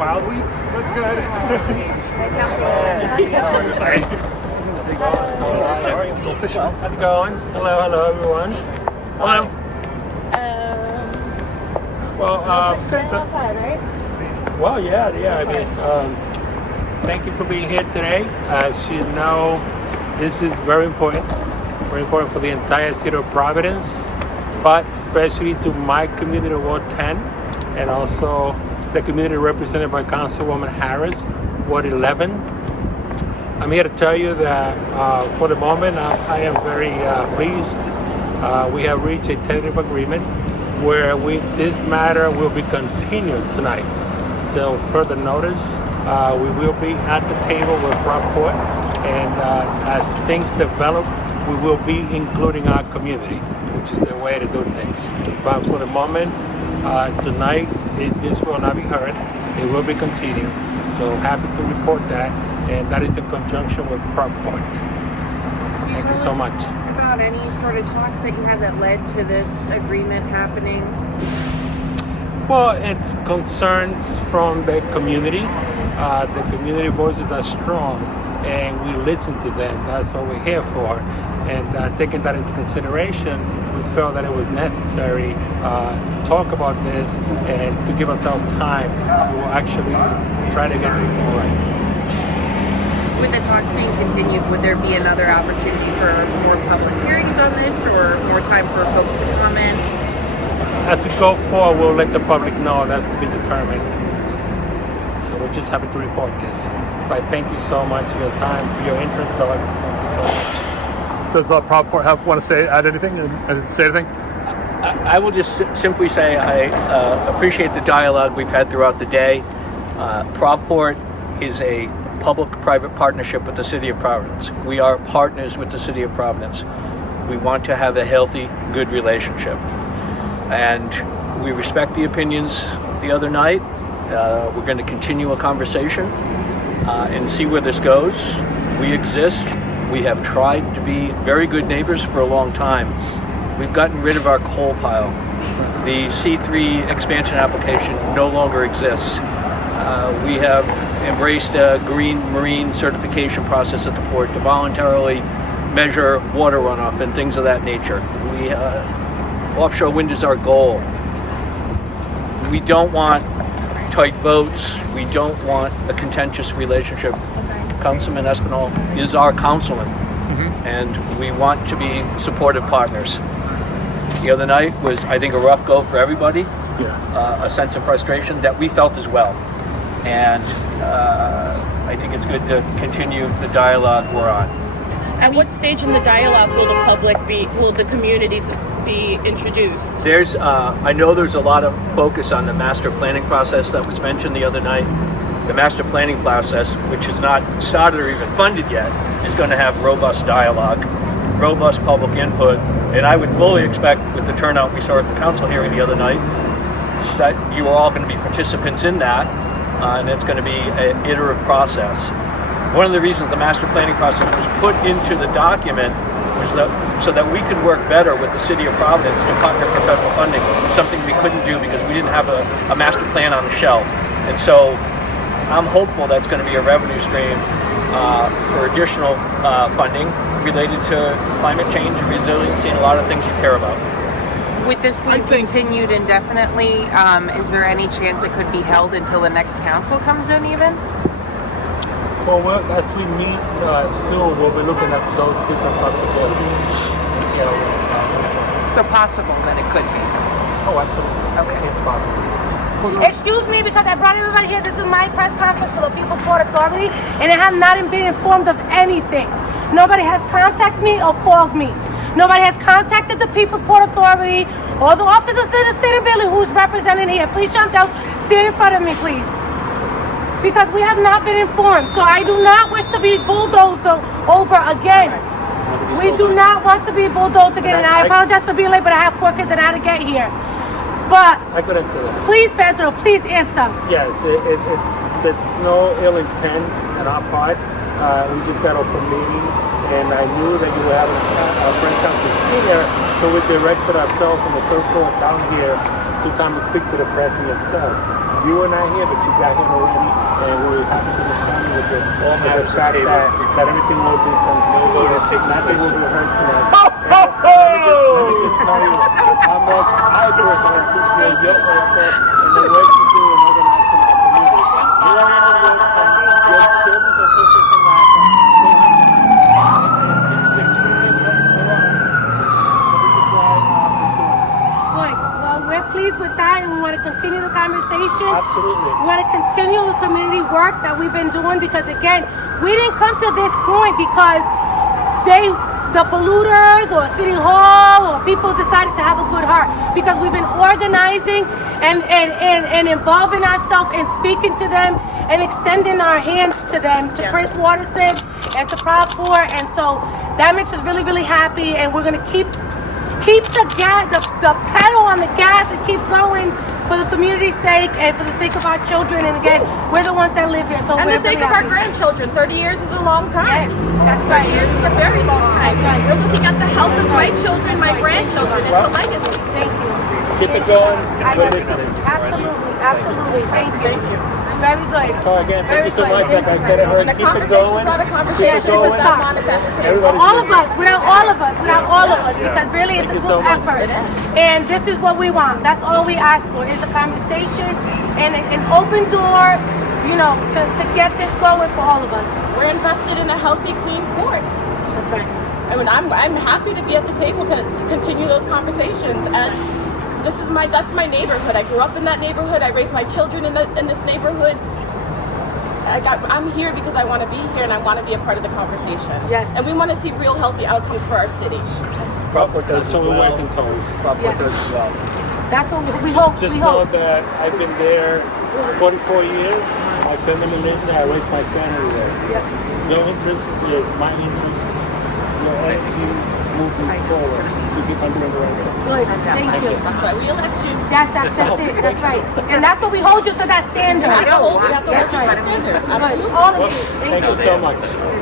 wild week. That's good. How's it going? Hello, everyone. Hello. Outside, right? Well, yeah. I mean, thank you for being here today. As you know, this is very important for the entire city of Providence, but especially to my community, Ward 10, and also the community represented by Councilwoman Harris, Ward 11. I'm here to tell you that for the moment, I am very pleased. We have reached a tentative agreement where this matter will be continued tonight till further notice. We will be at the table with ProvPort, and as things develop, we will be including our community, which is the way to do things. But for the moment, tonight, this will not be heard. It will be continued. So happy to report that, and that is in conjunction with ProvPort. Thank you so much. About any sort of talks that you had that led to this agreement happening? Well, it's concerns from the community. The community voices are strong, and we listen to them. That's what we're here for. And taking that into consideration, we felt that it was necessary to talk about this and to give ourselves time to actually try to get this thing right. With the talks being continued, would there be another opportunity for more public hearings on this, or more time for folks to comment? As we go forward, we'll let the public know. That's to be determined. So we're just happy to report this. So I thank you so much for your time, for your interest, Doug. Thank you so much. Does ProvPort want to add anything? I will just simply say I appreciate the dialogue we've had throughout the day. ProvPort is a public-private partnership with the City of Providence. We are partners with the City of Providence. We want to have a healthy, good relationship. And we respect the opinions the other night. We're going to continue a conversation and see where this goes. We exist. We have tried to be very good neighbors for a long time. We've gotten rid of our coal pile. The C3 expansion application no longer exists. We have embraced a green marine certification process at the port to voluntarily measure water runoff and things of that nature. Offshore wind is our goal. We don't want tight votes. We don't want a contentious relationship. Councilman Espinal is our councilman, and we want to be supportive partners. The other night was, I think, a rough go for everybody, a sense of frustration that we felt as well. And I think it's good to continue the dialogue we're on. At what stage in the dialogue will the communities be introduced? I know there's a lot of focus on the master planning process that was mentioned the other night. The master planning process, which is not started or even funded yet, is going to have robust dialogue, robust public input, and I would fully expect, with the turnout we saw at the council hearing the other night, that you are all going to be participants in that, and it's going to be an iterative process. One of the reasons the master planning process was put into the document was so that we could work better with the City of Providence to partner for federal funding, something we couldn't do because we didn't have a master plan on the shelf. And so I'm hopeful that's going to be a revenue stream for additional funding related to climate change and resiliency and a lot of things you care about. With this being continued indefinitely, is there any chance it could be held until the next council comes in even? Well, as we meet soon, we'll be looking at those different possibilities. So possible that it could be? Oh, absolutely. Okay. It's possible. Excuse me, because I brought everybody here. This is my press conference for the People's Port Authority, and I have not been informed of anything. Nobody has contacted me or called me. Nobody has contacted the People's Port Authority or the officers in the city building who's represented here. Please, Chantel, stand in front of me, please. Because we have not been informed. So I do not wish to be bulldozed over again. We do not want to be bulldozed again. And I apologize for being late, but I have 4 kids and I had to get here. But I could answer that. Please, Pedro, please answer. Yes, it's no ill intent on our part. We just got off a meeting, and I knew that you were having a press conference here, so we directed ourselves from the third floor down here to come and speak to the president itself. You were not here, but you got here already, and we're happy to respond with the fact that everything will be complete. Nothing will be heard tonight. Let me just tell you how much I personally appreciate your effort and the work you do in organizing our community. You are in the work from your children's association Good. Well, we're pleased with that, and we want to continue the conversation. Absolutely. We want to continue the community work that we've been doing because, again, we didn't come to this point because the polluters or City Hall or people decided to have a good heart, because we've been organizing and involving ourselves and speaking to them and extending our hands to them, to Prince Waterson and to ProvPort, and so that makes us really, really happy, and we're going to keep the pedal on the gas and keep going for the community's sake and for the sake of our children. And again, we're the ones that live here, so And we're the sake really of our happy. grandchildren. 30 years is a long time. Yes, that's right. 30 years is a very long time. That's right. We're looking at the health of my children, my grandchildren. It's a legacy. Thank you. Keep it going. I- We're listening. Absolutely. Thank you. Very good. So again, thank you so Very much. good. Like I said, I heard, And the keep it conversation's going. not a Keep conversation. it going. It's a start. on at the table. Everybody's All of us, without all of us, because really it's Thank a you so group much. effort. And this is what we want. That's all we ask for, is a conversation and an open door, to get this going for all of us. We're invested in a healthy, clean port. That's right. I mean, I'm happy to be at the table to continue those conversations. And that's my neighborhood. I grew up in that neighborhood. I raised my children in this neighborhood. I'm here because I want to be here and I want to be a part of the conversation. Yes. And we want to see real healthy outcomes for our city. ProvPort does as well. Working towards. ProvPort does as well. That's what we hope. Just we know hope. that I've been there 44 years. My family lives there. I raised my family there. Your interest is my interest. Your energy moving forward to keep on doing the right thing. Good. Thank you. That's why we elect you. That's it. That's right. And that's what we hold you to, that standard. We have to hold you to That's that right. standard. Good. Absolutely. All of you. Thank you so much.